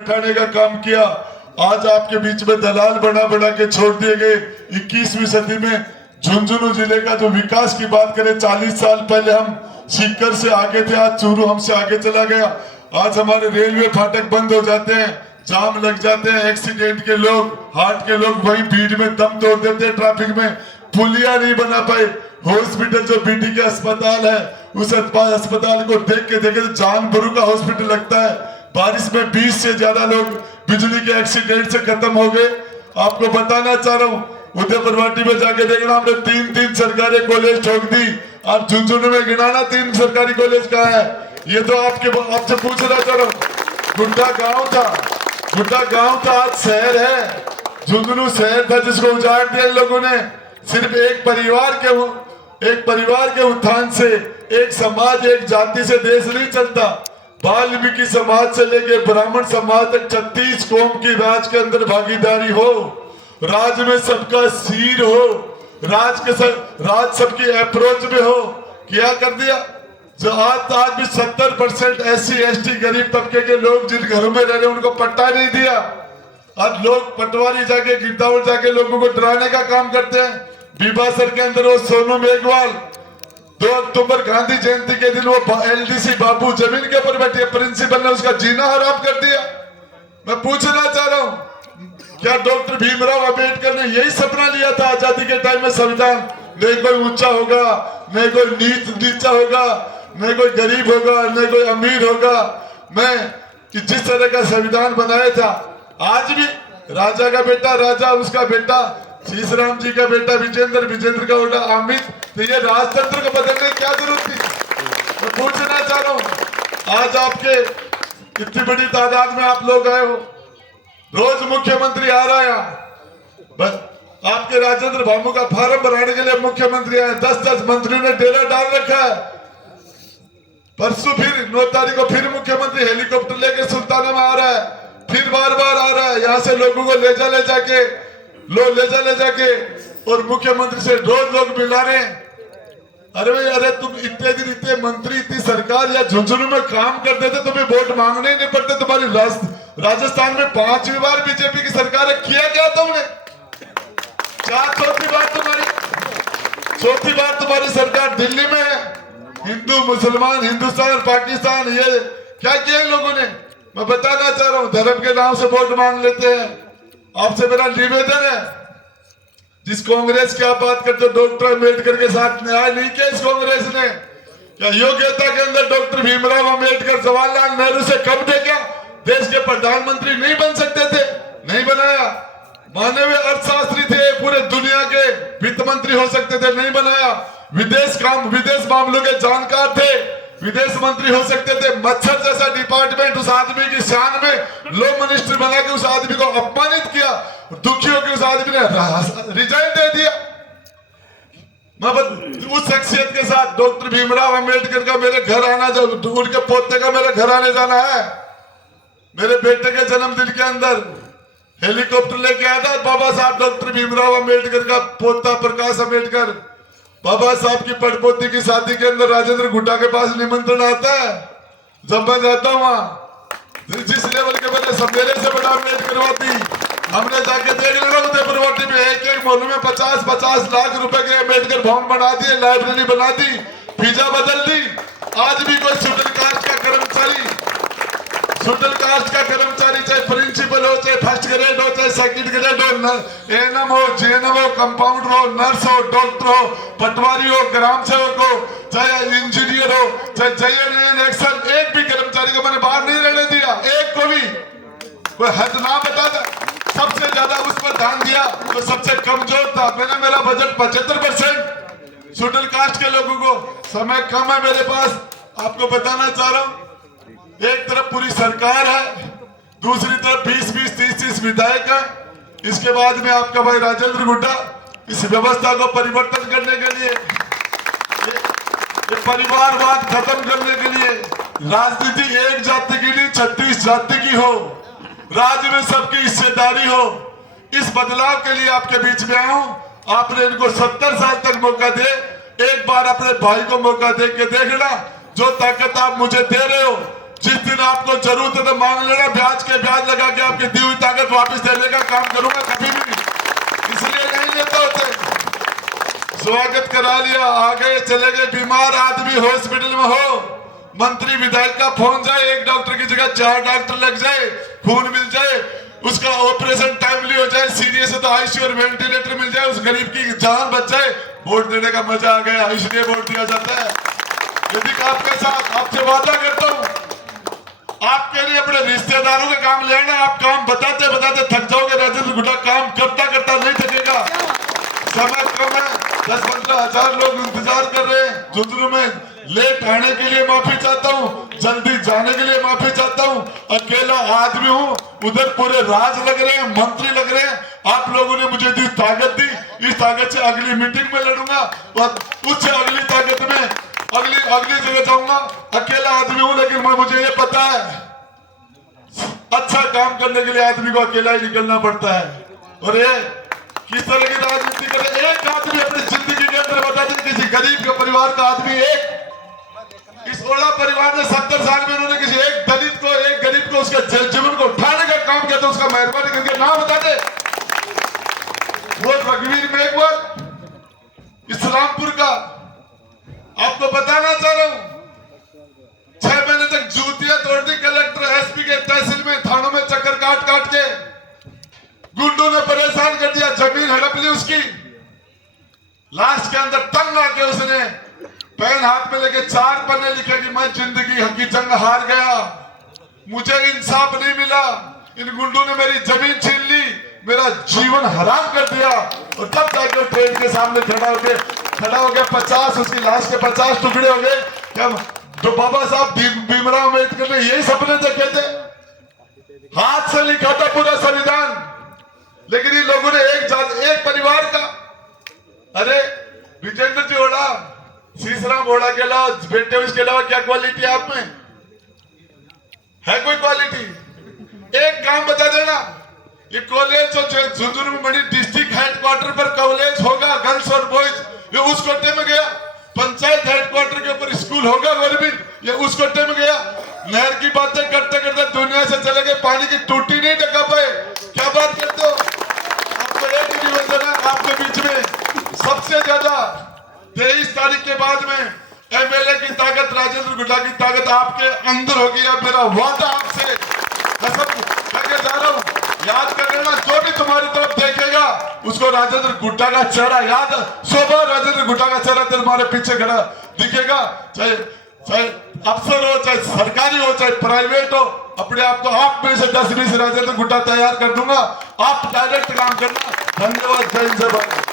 उठाने का काम किया। आज आपके बीच में दलाल बना बना के छोड़ दिए गए। 21वीं सदी में झुंझुनू जिले का जो विकास की बात करें, 40 साल पहले हम सीकर से आगे थे, आज चूरू हमसे आगे चला गया। आज हमारे रेलवे फाटक बंद हो जाते हैं, जाम लग जाते हैं, एक्सीडेंट के लोग, हार्ट के लोग वहीं भीड़ में दम तोड़ देते हैं ट्रैफिक में। पुलिया नहीं बना पाए। हॉस्पिटल जो बीटी के अस्पताल है, उस अस्पताल को देख के देखे तो जानवरों का हॉस्पिटल लगता है। बारिश में 20 से ज्यादा लोग बिजली के एक्सीडेंट से खत्म हो गए। आपको बताना चाह रहा हूँ, उदयपुरवाटी में जाके देखना, हमने 3 सरकारी कॉलेज ठोक दी। आप झुंझुनू में गिनाना 3 सरकारी कॉलेज कहाँ है। ये तो आपसे पूछना चाह रहा हूँ। गुड्डा गांव था, आज शहर है। झुंझुनू शहर था जिसको उजाड़ दिया लोगों ने। सिर्फ एक परिवार के उत्थान से, एक समाज, एक जाति से देश नहीं चलता। वाल्मीकि समाज से लेके ब्राह्मण समाज तक 36 कौम की राज के अंदर भागीदारी हो, राज में सबका सिर हो, राज सबकी अप्रोच में हो। क्या कर दिया जो आज भी 70% SC ST गरीब तबके के लोग जिन घरों में रह रहे उनको पट्टा नहीं दिया। आज लोग पटवारी जाके, गिरदावर जाके लोगों को डराने का काम करते हैं। बीबासर के अंदर वो सोनू मेघवाल 2 अक्टूबर गांधी जयंती के दिन वो LDC बाबू जमीन के ऊपर बैठी है, प्रिंसिपल ने उसका जीना हराम कर दिया। मैं पूछना चाह रहा हूँ, क्या डॉक्टर भीमराव अंबेडकर ने यही सपना लिया था आजादी के टाइम में? संविधान नहीं कोई ऊंचा होगा, नहीं कोई नीचा होगा, नहीं कोई गरीब होगा, नहीं कोई अमीर होगा। मैं कि जिस तरह का संविधान बनाया था, आज भी राजा का बेटा राजा, उसका बेटा शीशराम जी का बेटा विजेंद्र का बेटा अमित, तो ये राजतंत्र को बदलने की क्या जरूरत थी? मैं पूछना चाह रहा हूँ, आज आपके इतनी बड़ी तादाद में आप लोग आए हो, रोज मुख्यमंत्री आ रहा है। बस आपके राजेंद्र भामू का फार्म भराने के लिए मुख्यमंत्री आए, 10 मंत्रियों ने डेरा डाल रखा है। परसों फिर 9 तारीख को फिर मुख्यमंत्री हेलीकॉप्टर लेके सुल्ताना में आ रहा है, फिर बार आ रहा है। यहाँ से लोगों को ले जाके और मुख्यमंत्री से रोज लोग मिला रहे। अरे भाई, अरे तुम इतने दिन, इतने मंत्री, इतनी सरकार या झुंझुनू में काम करते थे, तुम्हें वोट मांगने ही नहीं पड़ते। तुम्हारी राजस्थान में 5वीं बार बीजेपी की सरकार है, किया क्या तुमने? चौथी बार तुम्हारी सरकार दिल्ली में है। हिंदू मुसलमान, हिंदुस्तान पाकिस्तान, ये क्या किया इन लोगों ने? मैं बताना चाह रहा हूँ, धर्म के नाम से वोट मांग लेते हैं। आपसे मेरा निवेदन है, जिस कांग्रेस की आप बात करते हो, डॉक्टर अम्बेडकर के साथ न्याय नहीं किया इस कांग्रेस ने। क्या योग्यता के अंदर डॉक्टर भीमराव अम्बेडकर जवाहरलाल नेहरू से कम थे क्या? देश के प्रधानमंत्री नहीं बन सकते थे? नहीं बनाया। मानवीय अर्थशास्त्री थे, पूरे दुनिया के वित्त मंत्री हो सकते थे, नहीं बनाया। विदेश मामलों के जानकार थे, विदेश मंत्री हो सकते थे। मच्छर जैसा डिपार्टमेंट उस आदमी की शान में लो मिनिस्टर बना के उस आदमी को अपमानित किया, दुखी होकर उस आदमी ने रिजाइन दे दिया। उस शख्सियत के साथ डॉक्टर भीमराव अंबेडकर का मेरे घर आना, जब उनके पोते का मेरे घर आने जाना है, मेरे बेटे के जन्मदिन के अंदर हेलीकॉप्टर लेके आया था बाबा साहब डॉक्टर भीमराव अंबेडकर का पोता प्रकाश अंबेडकर। बाबा साहब की पड़पोती की शादी के अंदर राजेंद्र गुड्डा के पास निमंत्रण आता है। जब मैं जाता हूँ वहां, जिस लेवल के मेरे सपेरे से बड़ा अम्बेडकरवादी, हमने जाके देख लेना उदयपुरवाटी में एक मोहल्ले में 50 लाख रुपए के अम्बेडकर भवन बना दिए, लाइब्रेरी बना दी, पिज्जा बदल दी। आज भी कोई शेड्यूल कास्ट का कर्मचारी, चाहे प्रिंसिपल हो, चाहे फर्स्ट ग्रेड हो, चाहे सेकंड ग्रेड हो, एएनएम हो, जीएनएम हो, कंपाउंडर हो, नर्स हो, डॉक्टर हो, पटवारी हो, ग्राम सेवक हो, चाहे इंजीनियर हो, चाहे JNN एक्शन, एक भी कर्मचारी को मैंने बाहर नहीं रहने दिया। एक को भी कोई हद ना बता दे। सबसे ज्यादा उस पर ध्यान दिया तो सबसे कमजोर था। मैंने मेरा बजट 75% शेड्यूल कास्ट के लोगों को। समय कम है मेरे पास, आपको बताना चाह रहा हूँ, एक तरफ पूरी सरकार है, दूसरी तरफ 20-20, 30-30 विधायक है। इसके बाद में आपका भाई राजेंद्र गुड्डा इस व्यवस्था को परिवर्तन करने के लिए, ये परिवारवाद खत्म करने के लिए, राजनीति एक जाति की नहीं 36 जाति की हो, राज्य में सबकी हिस्सेदारी हो, इस बदलाव के लिए आपके बीच में आया हूं। आपने इनको 70 साल तक मौका दे, एक बार अपने भाई को मौका दे के देखना। जो ताकत आप मुझे दे रहे हो, जिस दिन आपको जरूरत है तो मांग लेना, ब्याज के ब्याज लगा के आपकी दी हुई ताकत वापस देने का काम करूंगा, कभी भी इसलिए नहीं लेते होते। स्वागत करा लिया, आ गए चले गए। बीमार आदमी हॉस्पिटल में हो, मंत्री विधायक का फोन जाए, एक डॉक्टर की जगह 4 डॉक्टर लग जाए, खून मिल जाए, उसका ऑपरेशन टाइमली हो जाए, सीरियस है तो आईसीयू और वेंटिलेटर मिल जाए, उस गरीब की जान बच जाए, वोट देने का मजा आ गया, इसलिए वोट दिया जाता है। यदि आपके साथ आपसे वादा करता हूं, आपके लिए अपने रिश्तेदारों का काम लेना, आप काम बताते बताते थक जाओगे। राजेंद्र गुड्डा काम करता करता नहीं थकेगा। समय कम है, 10-15 हजार लोग इंतजार कर रहे हैं। झुंझुनू में लेट आने के लिए माफी चाहता हूँ, जल्दी जाने के लिए माफी चाहता हूँ। अकेला आदमी हूँ, उधर पूरे राज लग रहे हैं, मंत्री लग रहे हैं। आप लोगों ने मुझे दी ताकत दी, इस ताकत से अगली मीटिंग में लड़ूंगा और उससे अगली ताकत में अगली जगह जाऊंगा। अकेला आदमी हूँ, लेकिन मुझे ये पता है अच्छा काम करने के लिए आदमी को अकेला ही निकलना पड़ता है। और ये किस तरह की राजनीति करे, एक आदमी अपनी जिंदगी के अंदर बता दे, किसी गरीब के परिवार का आदमी, एक इस ओला परिवार ने 70 साल में उन्होंने किसी एक दलित को, एक गरीब को, उसके जीवन को उठाने का काम किया, तो उसका मेहरबानी करके नाम बता दे। वो रघुवीर मेघवाल इस्लामपुर का, आपको बताना चाह रहा हूं, 6 महीने तक जूतियां तोड़ दी कलेक्टर, एसपी के तहसील में, थानों में चक्कर काट काट के। गुंडों ने परेशान कर दिया, जमीन हड़प ली उसकी। लास्ट के अंदर तंग आके उसने पेन हाथ में लेके 4 पन्ने लिखे कि मैं जिंदगी की जंग हार गया, मुझे इंसाफ नहीं मिला, इन गुंडों ने मेरी जमीन छीन ली, मेरा जीवन हराम कर दिया। और तब जाके ट्रेन के सामने खड़ा हो गया 50, उसकी लाश के 50 टुकड़े हो गए। क्या तो बाबा साहब भीमराव अम्बेडकर ने यही सपने देखे थे, हाथ से लिखा था पूरा संविधान, लेकिन इन लोगों ने एक परिवार का, अरे विजेंद्र जी ओढ़ा, शीशराम ओढ़ा के अलावा, बेटे उसके अलावा क्या क्वालिटी है आप में? है कोई क्वालिटी? एक काम बता देना, ये कॉलेज जो झुंझुनू में बड़ी डिस्ट्रिक्ट हेडक्वार्टर पर कॉलेज होगा गर्ल्स और बॉयज, ये उस कोटे में गया। पंचायत हेडक्वार्टर के ऊपर स्कूल होगा गवर्नमेंट, ये उस कोटे में गया। नहर की बातें करते करते दुनिया से चले गए, पानी की टूटी नहीं ढका पाए। क्या बात करते हो? आपको एक निवेदन है, आपके बीच में सबसे ज्यादा 23 तारीख के बाद में एमएलए की ताकत, राजेंद्र गुड्डा की ताकत आपके अंदर होगी। अब मेरा वादा आपसे कसम करके जा रहा हूं, याद कर लेना, जो भी तुम्हारी तरफ देखेगा उसको राजेंद्र गुड्डा का चेहरा याद, सुबह राजेंद्र गुड्डा का चेहरा तुम्हारे पीछे खड़ा दिखेगा। चाहे अफसर हो, चाहे सरकारी हो, चाहे प्राइवेट हो, अपने आप को आप में से 10-20 राजेंद्र गुड्डा तैयार कर दूंगा। आप डायरेक्ट काम करना। धन्यवाद। जय हिंद, जय भारत।